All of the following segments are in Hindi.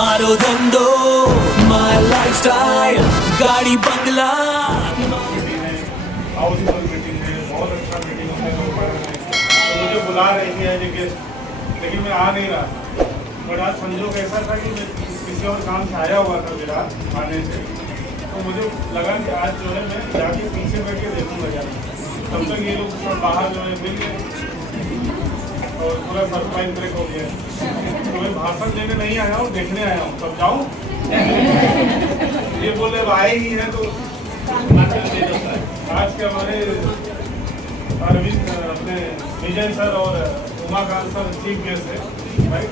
मारो धंधो माय लाइफस्टाइल गाड़ी बंगला हाउस मीटिंग है, बहुत अच्छा मीटिंग है तो मुझे बुला रही थी एज ए गेस्ट, लेकिन मैं आ नहीं रहा। बट आज संजोग ऐसा था कि मैं किसी और काम से आया हुआ था मेरा आने से, तो मुझे लगा कि आज जो है मैं जाके पीछे बैठ के देखूँगा यार। तब तक ये लोग सब बाहर जो है मिल गए और पूरा सरप्राइज ब्रेक हो गया। तो मैं भाषण देने नहीं आया हूँ, देखने आया हूँ। तब जाऊँ ये बोले भाई ही है तो आज के हमारे अरविंद अपने विजय सर और उमाकांत सर चीफ गेस्ट है भाई।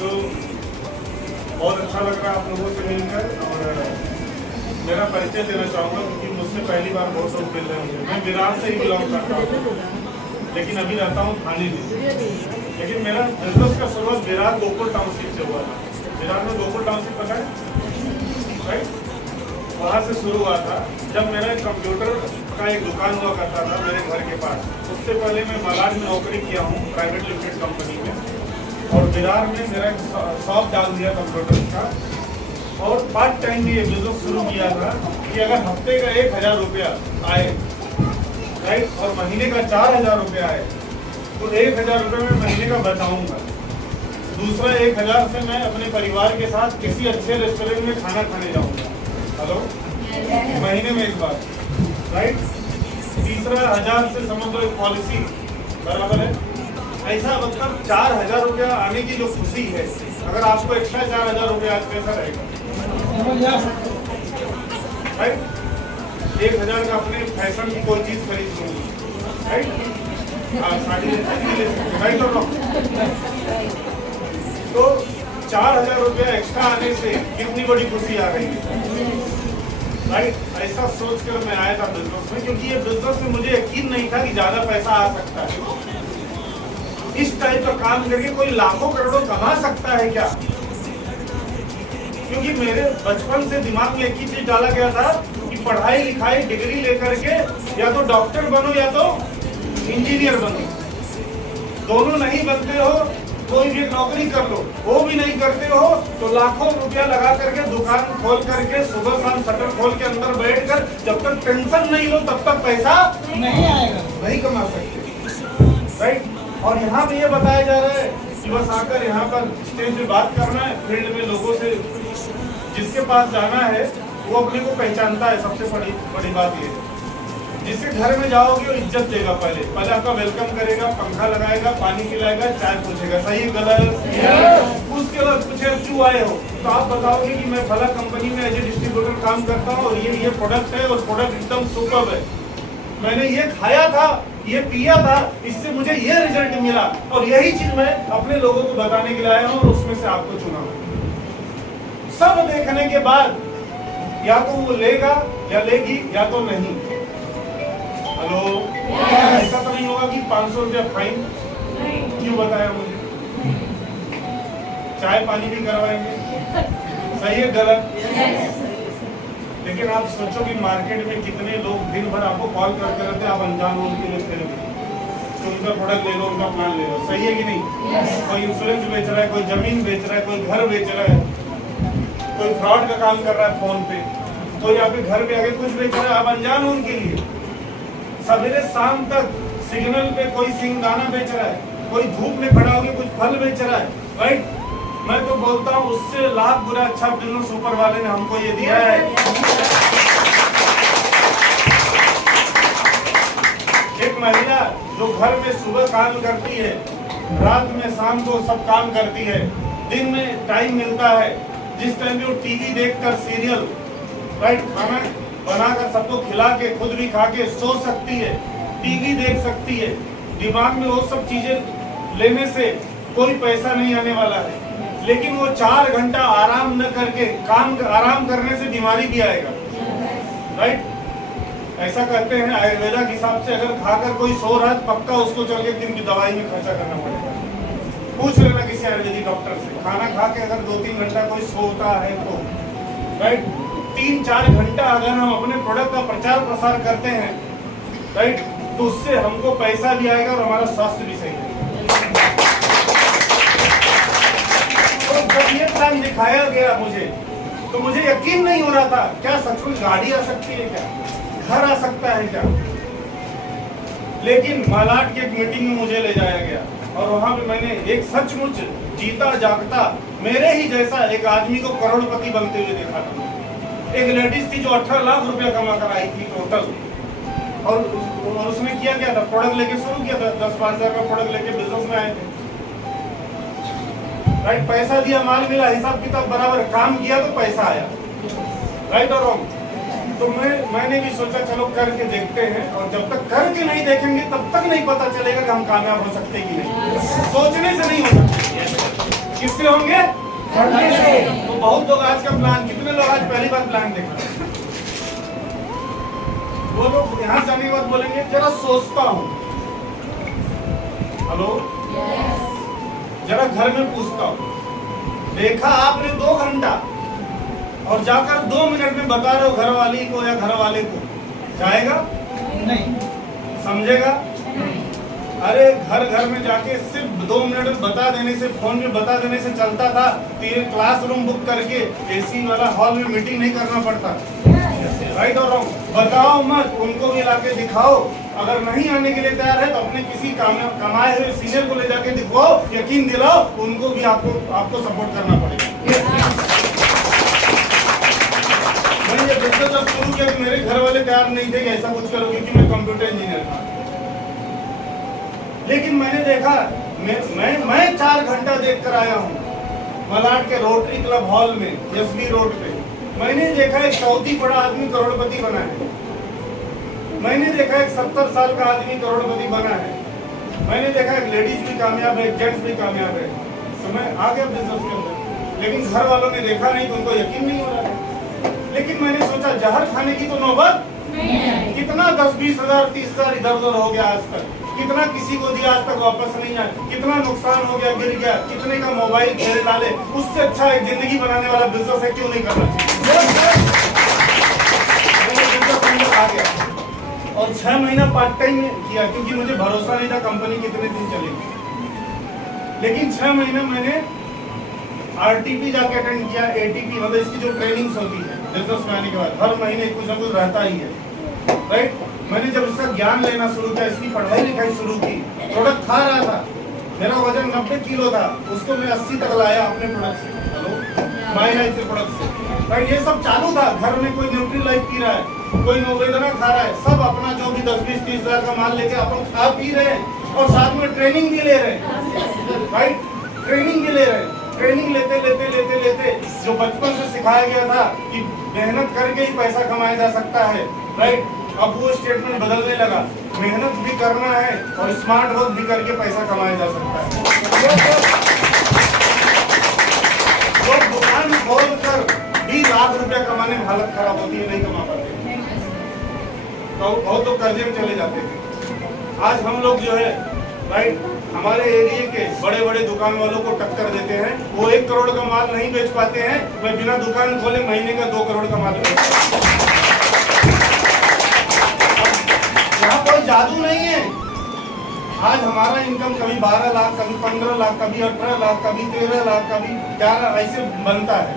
तो बहुत अच्छा लग रहा है आप लोगों से मिलकर। और मेरा परिचय देना चाहूँगा क्योंकि मुझसे पहली बार बहुत लोग मिल रहे होंगे। मैं विरार से ही बिलोंग करता हूँ, लेकिन अभी रहता हूँ थाने में। लेकिन मेरा बिजनेस का शुरुआत विरार गोकुल टाउनशिप से हुआ था। विरार में गोकुल टाउनशिप पता है राइट, वहाँ से शुरू हुआ था। जब मेरा एक कंप्यूटर का एक दुकान हुआ करता था मेरे घर के पास, उससे पहले मैं मलाड में नौकरी किया हूँ प्राइवेट लिमिटेड कंपनी में, और विरार में मेरा एक शॉप डाल दिया कंप्यूटर का। और पार्ट टाइम में ये बिजनेस शुरू किया था कि अगर हफ्ते का 1000 रुपया आए राइट, और महीने का 4000 रुपया आए, तो 1000 रुपये में महीने का बचाऊंगा। दूसरा 1000 से मैं अपने परिवार के साथ किसी अच्छे रेस्टोरेंट में खाना खाने जाऊंगा। हेलो, महीने में एक बार राइट। तीसरा 1000 से समझ लो एक पॉलिसी बराबर है। ऐसा मतलब 4000 रुपया आने की जो खुशी है, अगर आपको एक्स्ट्रा 4000 रुपया आज कैसा रहेगा राइट। 1000 का अपने फैशन की कोई चीज खरीद लूंगी राइट, साड़ी राइट और तो 4000 रुपया एक्स्ट्रा आने से कितनी बड़ी खुशी आ गई राइट। ऐसा सोच कर मैं आया था बिजनेस में, क्योंकि ये बिजनेस में मुझे यकीन नहीं था कि ज्यादा पैसा आ सकता है। इस टाइप का काम करके कोई लाखों करोड़ों कमा सकता है क्या? क्योंकि मेरे बचपन से दिमाग में एक ही चीज डाला गया था कि पढ़ाई लिखाई डिग्री लेकर के या तो डॉक्टर बनो या तो इंजीनियर बनो, दोनों नहीं बनते हो कोई भी नौकरी कर लो, वो भी नहीं करते हो तो लाखों रुपया लगा करके दुकान खोल करके सुबह शाम शटर खोल के अंदर बैठ कर जब तक टेंशन नहीं लो तब तक पैसा नहीं आएगा, नहीं कमा सकते राइट। और यहाँ पे ये बताया जा रहा है कि बस आकर यहाँ पर स्टेज पे बात करना है, फील्ड में लोगों से जिसके पास जाना है वो अपने को पहचानता है। सबसे बड़ी बात ये, जिसके घर में जाओगे वो इज्जत देगा, पहले आपका वेलकम करेगा, पंखा लगाएगा, पानी पिलाएगा, चाय पूछेगा सही गलत। उसके बाद पूछे क्यों आए हो, तो आप बताओगे कि मैं फला कंपनी में एज ए डिस्ट्रीब्यूटर काम करता हूँ और ये प्रोडक्ट है और प्रोडक्ट एकदम सुपर्ब है, मैंने ये खाया था, ये पिया था, इससे मुझे ये रिजल्ट मिला। और यही चीज मैं अपने लोगों को बताने के लिए आया हूँ और उसमें से आपको चुना। सब देखने के बाद या तो वो लेगा या लेगी या तो नहीं। हेलो, ऐसा तो नहीं होगा कि 500 रुपया फाइन क्यों बताया मुझे, चाय पानी भी करवाएंगे सही है गलत। लेकिन आप सोचो कि मार्केट में कितने लोग दिन भर आपको कॉल करते रहते हैं, आप अनजान हो उनके लिए फिर भी उनका प्रोडक्ट ले लो, उनका प्लान ले लो, सही है कि नहीं। कोई इंश्योरेंस बेच रहा है, कोई जमीन बेच रहा है, कोई घर बेच रहा है, कोई फ्रॉड का काम कर रहा है फोन पे, कोई आपके घर पे आके कुछ बेच रहा है, आप अनजान हो उनके लिए। सवेरे शाम तक सिग्नल पे कोई सिंगदाना बेच रहा है, कोई धूप में खड़ा होकर कुछ फल बेच रहा है राइट। मैं तो बोलता हूँ उससे लाख बुरा अच्छा बिजनेस ऊपर वाले ने हमको ये दिया है। एक महिला जो घर में सुबह काम करती है, रात में शाम को सब काम करती है, दिन में टाइम मिलता है जिस टाइम पे वो टीवी देखकर सीरियल राइट खाना बनाकर सबको खिला के खुद भी खा के सो सकती है, टीवी देख सकती है। दिमाग में वो सब चीजें लेने से कोई पैसा नहीं आने वाला है, लेकिन वो 4 घंटा आराम न करके आराम करने से बीमारी भी आएगा राइट। ऐसा कहते हैं आयुर्वेदा के हिसाब से अगर खाकर कोई सो रहा है पक्का उसको चल के दिन की दवाई में खर्चा करना पड़ेगा। पूछ लेना किसी आयुर्वेदिक डॉक्टर से, खाना खा के अगर 2-3 घंटा कोई सोता है तो राइट। 3-4 घंटा अगर हम अपने प्रोडक्ट का प्रचार प्रसार करते हैं राइट, तो उससे हमको पैसा भी आएगा और हमारा स्वास्थ्य भी सही रहेगा। जब ये प्लान दिखाया गया मुझे, तो मुझे यकीन नहीं हो रहा था, क्या सचमुच गाड़ी आ सकती है, क्या घर आ सकता है क्या। लेकिन मालाड की एक मीटिंग में मुझे ले जाया गया और वहां पे मैंने एक सचमुच जीता जागता मेरे ही जैसा एक आदमी को करोड़पति बनते हुए देखा था। एक लेडीज थी जो 18 लाख रुपया कमा कर आई थी टोटल, और उसने किया क्या था, प्रोडक्ट लेके शुरू किया था, 10-5 हजार का प्रोडक्ट लेके बिजनेस में आए थे। राइट, पैसा दिया, माल मिला, हिसाब किताब बराबर, काम किया तो पैसा आया। राइट और रॉन्ग। तो मैंने भी सोचा चलो करके देखते हैं, और जब तक करके नहीं देखेंगे तब तक नहीं पता चलेगा कि हम कामयाब हो सकते कि नहीं। सोचने से नहीं हो सकते, किससे होंगे? करने से। तो बहुत लोग आज का प्लान, कितने लोग आज पहली बार प्लान देखा? वो लोग यहाँ जाने के बाद बोलेंगे जरा सोचता हूँ। हेलो, जरा घर में पूछता हूँ। देखा आपने 2 घंटा और जाकर 2 मिनट में बता रहे हो घर वाली को या घर वाले को, जाएगा नहीं, समझेगा? अरे घर घर में जाके सिर्फ 2 मिनट में बता देने से, फोन में बता देने से चलता था। तेरे क्लासरूम बुक करके एसी वाला हॉल में मीटिंग नहीं करना पड़ता। राइट और रॉन्ग? बताओ मत, उनको भी लाके दिखाओ। अगर नहीं आने के लिए तैयार है तो अपने किसी कमाए हुए सीनियर को ले जाके दिखवाओ, यकीन दिलाओ, उनको भी आपको सपोर्ट करना पड़ेगा। मैंने जब बिजनेस शुरू किया तो मेरे घर वाले तैयार नहीं थे कि ऐसा कुछ करो, क्योंकि मैं कंप्यूटर इंजीनियर था। लेकिन मैंने देखा, मैं 4 घंटा देख कर आया हूँ मलाड के रोटरी क्लब हॉल में, एसबी रोड पे। मैंने देखा एक 34 बड़ा आदमी करोड़पति बना है। मैंने देखा एक 70 साल का आदमी करोड़पति बना है। मैंने देखा एक लेडीज भी कामयाब है, जेंट्स भी कामयाब है। तो मैं आ गया बिजनेस के अंदर, लेकिन घर वालों ने देखा नहीं तो उनको यकीन नहीं हो रहा है। लेकिन मैंने सोचा जहर खाने की तो नौबत कितना 10-20 हजार 30 हजार इधर उधर हो गया आज तक, कितना किसी को दिया आज तक वापस नहीं आया, कितना नुकसान हो गया, गिर गया, कितने का मोबाइल खेल डाले। उससे अच्छा एक जिंदगी बनाने वाला बिजनेस है, क्यों नहीं करना चाहिए। आ गया और 6 महीना पार्ट टाइम किया, क्योंकि मुझे भरोसा नहीं था कंपनी कितने दिन चलेगी। लेकिन 6 महीने मैंने आरटीपी जाके अटेंड किया, एटीपी मतलब इसकी जो ट्रेनिंग्स होती है बिजनेस में आने के बाद, हर महीने कुछ ना कुछ रहता ही है। राइट, मैंने जब इसका ज्ञान लेना शुरू किया, इसकी पढ़ाई लिखाई शुरू की, प्रोडक्ट खा रहा था, मेरा वजन 90 किलो था, उसको मैं 80 तक लाया अपने प्रोडक्ट से। हेलो, माय लाइफ के प्रोडक्ट से। राइट, ये सब चालू था। घर में कोई न्यूट्री लाइफ पी रहा है, कोई नोवेदना खा रहा है, सब अपना जो भी 10-20-30 हजार का माल लेके अपन खा पी रहे हैं और साथ में ट्रेनिंग भी ले रहे हैं। राइट, ट्रेनिंग भी ले रहे हैं। ट्रेनिंग लेते जो बचपन से सिखाया गया था कि मेहनत करके ही पैसा कमाया जा सकता है। राइट, अब वो स्टेटमेंट बदलने लगा, मेहनत भी करना है और स्मार्ट वर्क भी करके पैसा कमाया जा सकता है। लोग दुकान खोलकर 20 लाख रुपया कमाने में हालत खराब होती है, नहीं कमा पाते, तो बहुत लोग कर्जे में चले जाते थे। आज हम लोग जो है, राइट, हमारे एरिया के बड़े बड़े दुकान वालों को टक्कर देते हैं। वो 1 करोड़ का माल नहीं बेच पाते हैं, मैं बिना दुकान खोले महीने का 2 करोड़ का माल बेचता हूं। यहाँ कोई जादू नहीं है। आज हमारा इनकम कभी 12 लाख, कभी 15 लाख, कभी 18 लाख, कभी 13 लाख, कभी 11, ऐसे बनता है,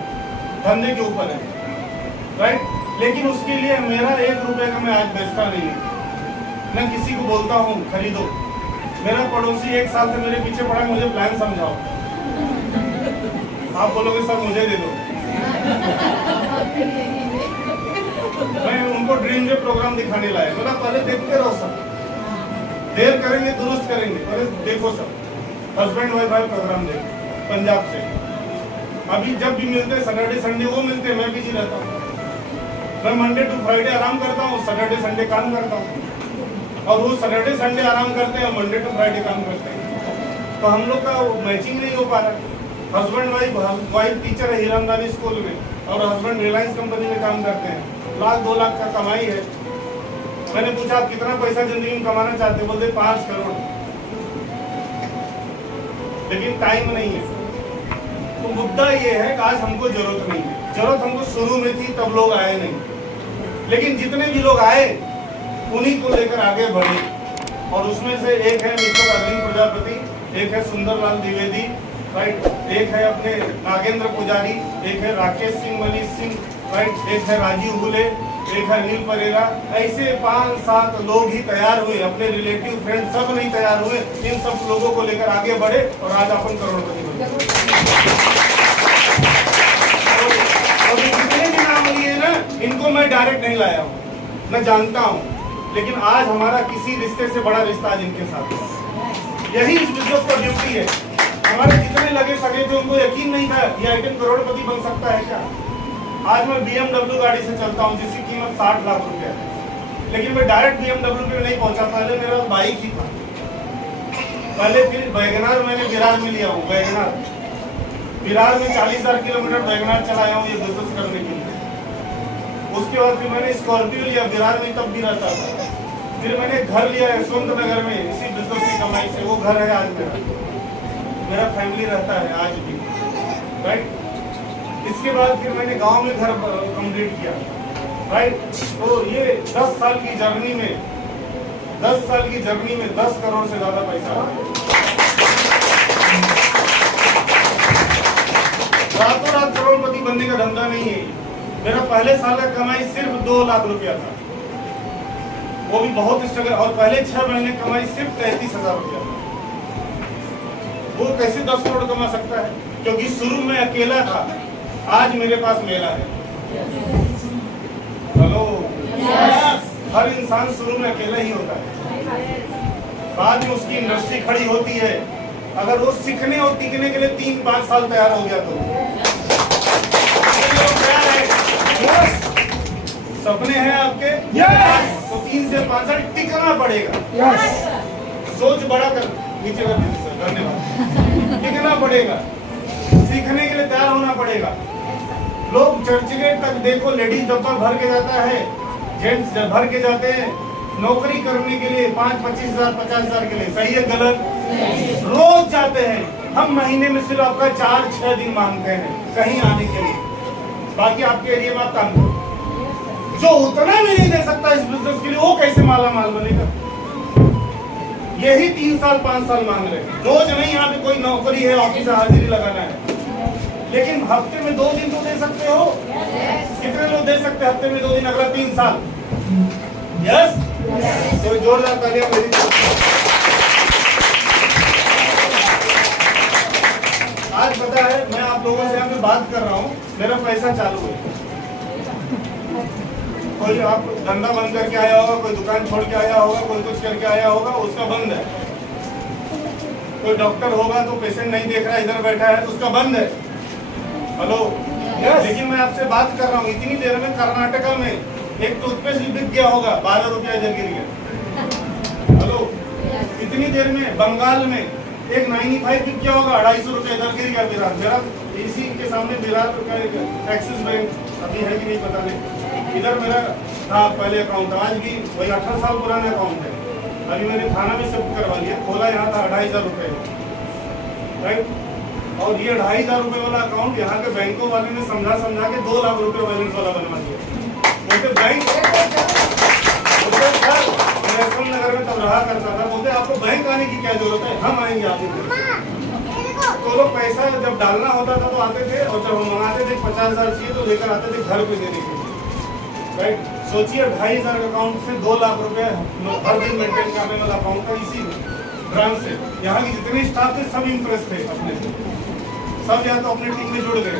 धंधे के ऊपर है। राइट, लेकिन उसके लिए मेरा 1 रुपए का मैं आज बेचता नहीं हूँ। मैं किसी को बोलता हूँ खरीदो, मेरा पड़ोसी 1 साल से मेरे पीछे पड़ा, मुझे प्लान समझाओ। आप बोलोगे सर मुझे दे दो। मैं उनको ड्रीम डे प्रोग्राम दिखाने लाया, बोला पहले देखते रहो सर, देर करेंगे दुरुस्त करेंगे, पहले देखो सर। हस्बैंड वाइफ प्रोग्राम देखो पंजाब से। अभी जब भी मिलते सैटरडे संडे वो मिलते, मैं बिजी रहता हूँ। मैं मंडे टू फ्राइडे आराम करता हूँ, सैटरडे संडे काम करता हूँ, और वो सैटरडे संडे आराम करते हैं, मंडे टू फ्राइडे काम करते हैं। तो हम लोग का मैचिंग नहीं हो पा रहा। हस्बैंड वाइफ टीचर है हीरानंदानी स्कूल में, और हस्बैंड रिलायंस कंपनी में काम करते हैं, 1-2 लाख का कमाई है। मैंने पूछा आप कितना पैसा जिंदगी में कमाना चाहते हैं, बोलते 5 करोड़, लेकिन टाइम नहीं है। तो मुद्दा ये है कि आज हमको जरूरत नहीं है। जरूरत हमको शुरू में थी, तब लोग आए नहीं, लेकिन जितने भी लोग आए उन्हीं को लेकर आगे बढ़े। और उसमें से एक है मिस्टर अरविंद प्रजापति, एक है सुंदरलाल द्विवेदी, राइट, एक है अपने नागेंद्र पुजारी, एक है राकेश सिंह, मनीष सिंह, राइट, एक है राजीव गुले, एक है अनिल परेरा। ऐसे 5-7 लोग ही तैयार हुए, अपने रिलेटिव फ्रेंड सब नहीं तैयार हुए, इन सब लोगों को लेकर आगे बढ़े और आज अपन करोड़पति बने। और जितने भी नाम लिए ना, इनको मैं डायरेक्ट नहीं लाया हूँ, मैं जानता हूँ, लेकिन आज हमारा किसी रिश्ते से बड़ा रिश्ता आज इनके साथ है। यही इस बिजनेस का ब्यूटी है। हमारे जितने लगे सके थे उनको यकीन नहीं था ये आइटम करोड़पति बन सकता है क्या। आज मैं BMW गाड़ी से चलता हूँ जिसकी कीमत 60 लाख रुपए है, लेकिन मैं डायरेक्ट BMW पे नहीं पहुंचा। पहले मेरा बाइक ही था, पहले फिर वैगनार मैंने विरार में लिया हूँ। विरार में 40,000 किलोमीटर वैगनार चलाया हूँ ये बिजनेस करने के लिए। उसके बाद फिर मैंने स्कॉर्पियो लिया, विरार में तब भी रहता था। फिर मैंने घर लिया यशवंत नगर में, इसी बिजनेस की कमाई से। वो घर है आज मेरा फैमिली रहता है आज भी, राइट। इसके बाद फिर मैंने गांव में घर कंप्लीट किया, राइट। तो ये 10 साल की जर्नी में 10 करोड़ से ज्यादा पैसा रातों रात करोड़पति बनने का धंधा नहीं है। मेरा पहले साल का कमाई सिर्फ 2 लाख रुपया था, वो भी बहुत स्ट्रगल। और पहले 6 महीने कमाई सिर्फ 33,000 रुपया था। वो कैसे 10 करोड़ कमा सकता है? क्योंकि शुरू में अकेला था, आज मेरे पास मेला है। हेलो, हर इंसान शुरू में अकेला ही होता है, बाद में उसकी इंडस्ट्री खड़ी होती है। अगर वो सीखने और टिकने के लिए 3-5 साल तैयार हो गया तो सपने हैं आपके, तो 3 से 5 साल टिकना पड़ेगा। सोच बड़ा कर, नीचे कर दीजिए सर, धन्यवाद। टिकना पड़ेगा, सीखने के लिए तैयार होना पड़ेगा। लोग चर्चगेट तक देखो, लेडीज डब्बा भर के जाता है, जेंट्स भर के जाते हैं नौकरी करने के लिए 5-25 हजार 50 हजार के लिए। सही है गलत? रोज जाते हैं। हम महीने में सिर्फ आपका 4-6 दिन मांगते हैं कहीं आने के लिए, बाकी आपके एरिया में आप काम करो। जो उतना भी नहीं दे सकता इस बिजनेस के लिए, वो कैसे माला माल बनेगा? यही 3 साल 5 साल मांग रहे हैं। रोज नहीं, यहाँ पे कोई नौकरी है, ऑफिस हाजिरी लगाना है, लेकिन हफ्ते में 2 दिन तो दे सकते हो। कितने लोग दे सकते हैं हफ्ते में 2 दिन अगला 3 साल? यस, तो जोरदार तालियां मेरी। आज पता है मैं आप लोगों से यहाँ पे बात कर रहा हूँ, मेरा पैसा चालू है। कोई आप धंधा बंद करके आया होगा, कोई दुकान छोड़ के आया होगा, कोई कुछ करके आया होगा, उसका बंद है। कोई डॉक्टर होगा तो पेशेंट नहीं देख रहा है, इधर बैठा है तो उसका बंद है। हेलो, लेकिन मैं आपसे बात कर रहा हूँ, इतनी देर में कर्नाटका में एक टूथपेस्ट बिक गया होगा, 12 रुपया इधर गिर गया। हेलो, इतनी देर में बंगाल में एक 95 बिक गया होगा, 250 रुपया इधर गिर गया। विरार, मेरा इसी के सामने विरार का एक्सिस बैंक अभी है कि नहीं पता नहीं, इधर मेरा था पहले अकाउंट था, आज भी वही 18 साल पुराना अकाउंट है। अभी मैंने थाना में शिफ्ट करवा लिया, खोला यहाँ था 2,500 रुपये, राइट। और ये 2,500 रुपये वाला अकाउंट यहाँ के बैंकों वाले ने समझा के 2 लाख रुपए बैलेंस वाला बनवा दिया। बोलते बैंक नगर में तब रहा करता था, बोलते आपको बैंक आने की क्या जरूरत है, हम आएंगे आपको। तो लोग पैसा जब डालना होता था तो आते थे, और जब हम मंगाते थे 50,000 चाहिए तो लेकर आते थे घर पे देने के लिए, राइट। सोचिए 2,500 का अकाउंट से 2 लाख रुपए हर दिन मेंटेन करने वाला अकाउंट था इसी ब्रांच से। यहाँ की जितने स्टाफ थे सब इम्प्रेस थे अपने से, सब यहाँ तो अपने टीम में जुड़ गए,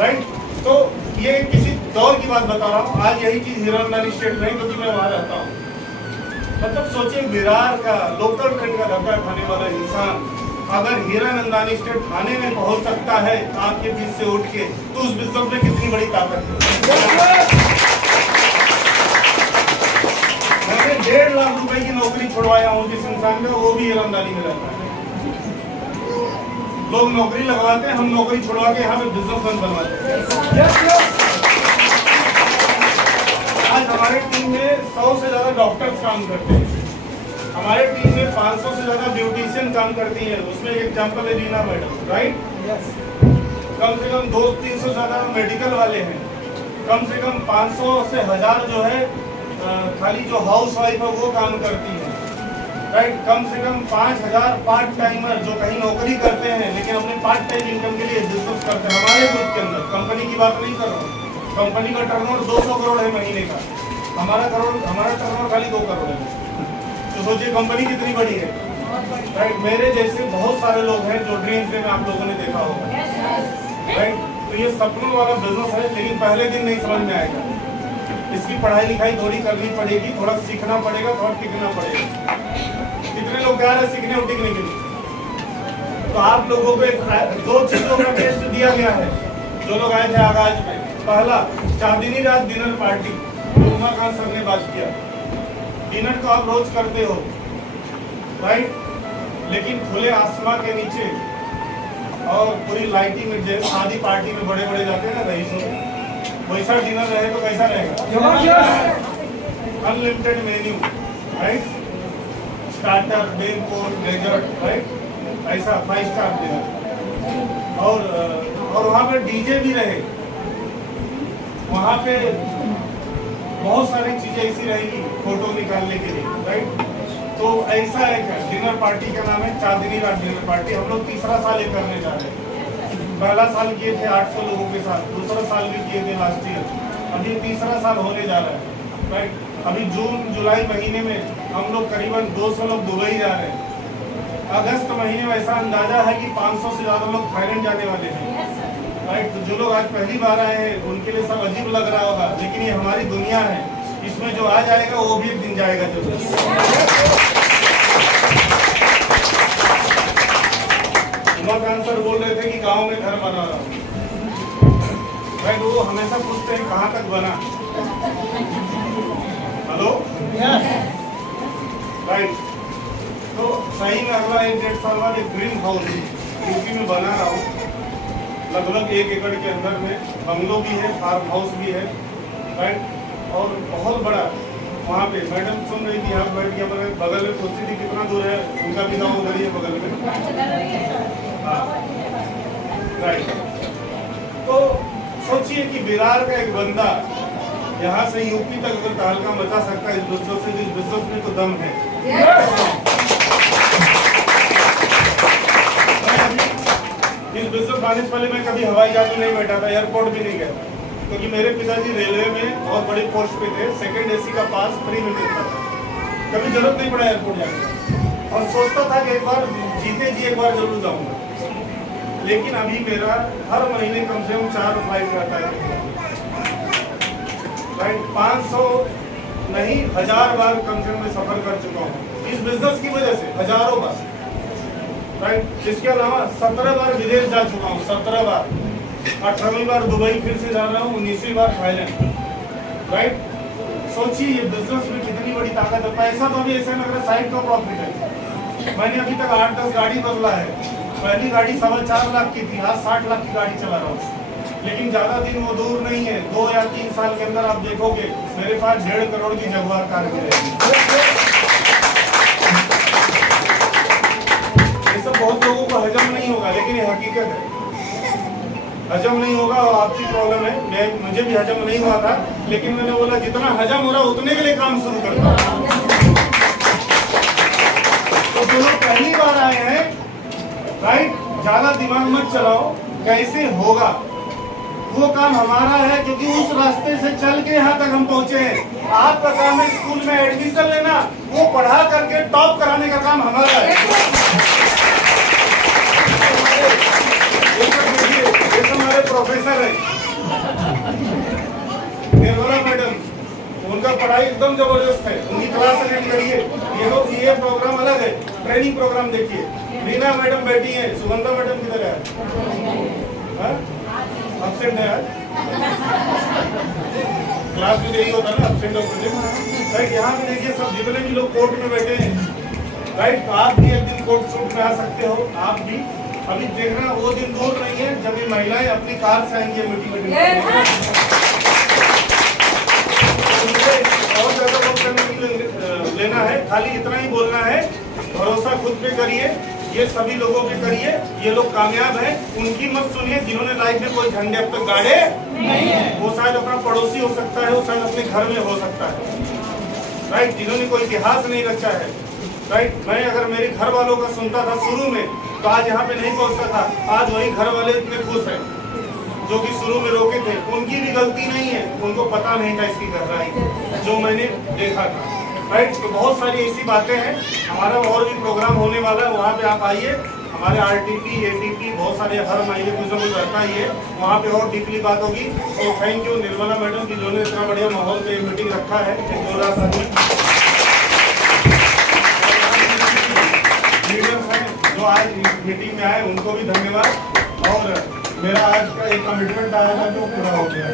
राइट। तो ये किसी दौर की बात बता रहा हूँ। आज यही चीज हीरानंदानी स्टेट में, क्योंकि मैं वहाँ रहता हूँ। मतलब सोचिए विरार का लोकल ट्रेन का धक्का खाने वाला इंसान अगर हीरानंदानी स्टेट थाने में पहुंच सकता है आपके बीच से उठ के, तो उस बिजनेस में कितनी बड़ी ताकत है। मैंने 1.5 लाख रुपए की नौकरी छुड़वाया हूँ जिस इंसान का, वो भी हीरानंदानी में रहता है। लोग नौकरी लगवाते हैं, हम नौकरी छुड़वा के यहाँ पे बिजनेसमैन बनवाते हैं। आज हमारे टीम में 100 से ज्यादा डॉक्टर्स काम करते हैं, हमारे टीम में 500 से ज्यादा ब्यूटिशियन काम करती है। उसमें एक एग्जांपल है रीना मैडम, राइट। कम से कम 200-300 से ज्यादा मेडिकल वाले हैं, कम से कम 500 से 1000 जो है खाली जो हाउस वाइफ है वो काम करती है, राइट, कम से कम 5,000 पार्ट टाइमर जो कहीं नौकरी करते हैं लेकिन अपने पार्ट टाइम इनकम के लिए बिजनेस करते हैं हमारे ग्रुप के अंदर। कंपनी की बात नहीं कर रहा हूँ, कंपनी का टर्नओवर 200 करोड़ है महीने का, हमारा टर्नओवर खाली 2 करोड़ है। तो सोचिए कंपनी कितनी बड़ी है। राइट, मेरे जैसे बहुत सारे लोग हैं जो ड्रीम पे में आप लोगों ने देखा होगा। राइट, तो ये सपनों वाला बिजनेस है, लेकिन पहले दिन नहीं समझ में आएगा। इसकी पढ़ाई लिखाई थोड़ी करनी पड़ेगी, थोड़ा सीखना पड़ेगा, थोड़ा टिकना पड़ेगा। कितने लोग जा रहे हैं सीखने और टिकने के लिए? तो आप लोगों को 2 चीजों का टेस्ट दिया गया है जो लोग आए थे आगाज में। पहला, चांदनी रात डिनर पार्टी, उमाकांत सर ने बात किया। डिनर तो आप रोज करते हो, राइट, लेकिन खुले आसमां के नीचे और पूरी लाइटिंग में, जैसे शादी पार्टी में बड़े बड़े जाते हैं ना रईसों में, वैसा डिनर रहे तो कैसा रहेगा? Unlimited menu, right, starter, main course, dessert, right, ऐसा 5 स्टार डिनर। और वहाँ पे डीजे भी रहे, वहाँ पे बहुत सारी चीजें ऐसी रहेगी फोटो निकालने के लिए, राइट। तो ऐसा एक डिनर पार्टी का नाम है चांदनी रात डिनर पार्टी। हम लोग 3रा साल ये करने जा रहे हैं। पहला साल किए थे 800 लोगों के साथ, दूसरा साल भी किए थे लास्ट ईयर, अभी 3रा साल होने जा रहा है, राइट। अभी जून जुलाई महीने में हम लोग करीबन 200 लोग दुबई जा रहे हैं। अगस्त महीने में ऐसा अंदाजा है कि 500 से ज़्यादा लोग थाईलैंड जाने वाले हैं, राइट। तो जो लोग आज पहली बार आए हैं उनके लिए सब अजीब लग रहा होगा, लेकिन ये हमारी दुनिया है, इसमें जो आ जाएगा वो भी एक दिन जाएगा जरूर। उमाकांत सर बोल रहे थे कि गांव में घर बना रहा हूँ, राइट। वो हमेशा पूछते हैं कहाँ तक बना। Hello, right. तो सही में अगला 1-1.5 साल बाद एक ड्रीम हाउस यूपी में बना रहा हूँ, लगभग 1 एकड़ के अंदर में। बंगलो भी है, फार्म हाउस भी है, राइट, और बहुत बड़ा। वहाँ पे मैडम सुन रही थी, यहाँ बैठ के अपने बगल में पूछती थी कितना दूर है, उनका भी गाँव उधर ही है बगल में, हाँ, राइट। तो सोचिए कि बिरार का एक बंदा यहाँ से यूपी तक अगर तहलका मचा सकता है इस बिजनेस में तो दम है। इस बिजनेस आने से पहले मैं कभी हवाई जहाज में नहीं बैठा था, एयरपोर्ट भी नहीं गया, क्योंकि मेरे पिताजी रेलवे में बहुत बड़ी पोस्ट पे थे, 2nd AC का पास फ्री में मिलता था, कभी जरूरत नहीं पड़ा एयरपोर्ट जाने, और सोचता था कि एक बार जीते जी एक बार जरूर जाऊंगा। लेकिन अभी मेरा हर महीने कम से कम 4 फ्लाइट रहता है, राइट। 500 नहीं 1000 बार कम से कम मैं सफर कर चुका हूँ इस बिजनेस की वजह से, हजारों बार, राइट। इसके अलावा 17 बार विदेश जा चुका हूँ, 17 बार। 18वीं बार दुबई फिर से जा रहा हूँ, 19वीं बार थाईलैंड, राइट। सोचिए ये बिजनेस में कितनी बड़ी ताकत है। पैसा तो अभी ऐसा लग रहा है साइड का प्रॉफिट है। मैंने अभी तक 8-10 गाड़ी बदला है। पहली गाड़ी 4.25 लाख की थी, आज 60 लाख की गाड़ी चला रहा हूँ। लेकिन ज्यादा दिन वो दूर नहीं है, 2 या 3 साल के अंदर आप देखोगे मेरे पास 1.5 करोड़ की जगुआर कार मिलेगी। ये सब बहुत लोगों को हजम नहीं होगा, लेकिन ये हकीकत है। हजम नहीं होगा और आपकी प्रॉब्लम है, मुझे भी हजम नहीं हुआ था, लेकिन मैंने बोला जितना हजम हो रहा उतने के लिए काम शुरू करता। तो जो लोग पहली बार आए हैं, राइट, ज्यादा दिमाग मत चलाओ कैसे होगा, वो काम हमारा है, क्योंकि उस रास्ते से चल के यहाँ तक हम पहुंचे हैं। आपका काम है स्कूल में एडमिशन लेना, वो पढ़ा करके टॉप कराने का काम हमारा है। ये हमारे प्रोफेसर है निर्मला मैडम, उनका पढ़ाई एकदम जबरदस्त है, उनकी क्लास अटेंड करिए। ये प्रोग्राम अलग है, ट्रेनिंग प्रोग्राम देखिए। मीना मैडम बैठी है, सुगंधा मैडम किधर है? अब्सेंट है आज, क्लास में यही होता है ना, अब्सेंट ऑफ। राइट, यहाँ पे देखिए सब जितने भी लोग कोर्ट में बैठे हैं, राइट, तो आप भी एक दिन कोर्ट शूट में आ सकते हो। आप भी अभी देखना वो दिन दूर नहीं है जब ये महिलाएं अपनी कार से आएंगी मीटिंग और ज्यादा वक्त करने के लिए लेना है, खाली इतना ही बोलना है, भरोसा खुद पे करिए, ये सभी लोगों पे करिए। ये लोग कामयाब हैं, उनकी मत सुनिए जिन्होंने लाइफ में कोई झंडे अब तक गाड़े नहीं है। वो शायद अपना पड़ोसी हो सकता है, वो शायद अपने घर में हो सकता है, राइट, जिन्होंने कोई इतिहास नहीं रचा है, राइट। मैं अगर मेरे घर वालों का सुनता था शुरू में तो आज यहाँ पे नहीं पहुँचता था। आज वही घर वाले इतने खुश हैं जो कि शुरू में रोके थे। उनकी भी गलती नहीं है, उनको पता नहीं था इसकी गहराई जो मैंने देखा था, राइट। तो बहुत सारी ऐसी बातें हैं। हमारा और भी प्रोग्राम होने वाला है, वहाँ पे आप आइए। हमारे आरटीपी एटीपी बहुत सारे हर महीने कुछ ना कुछ रहता ही है, वहाँ पे और डीपली बात होगी। तो थैंक यू निर्मला मैडम की जिन्होंने इतना बढ़िया माहौल पे मीटिंग रखा है। लीडर्स हैं जो आज मीटिंग में आए उनको भी धन्यवाद। और मेरा आज का एक कमिटमेंट आया था जो पूरा हो गया।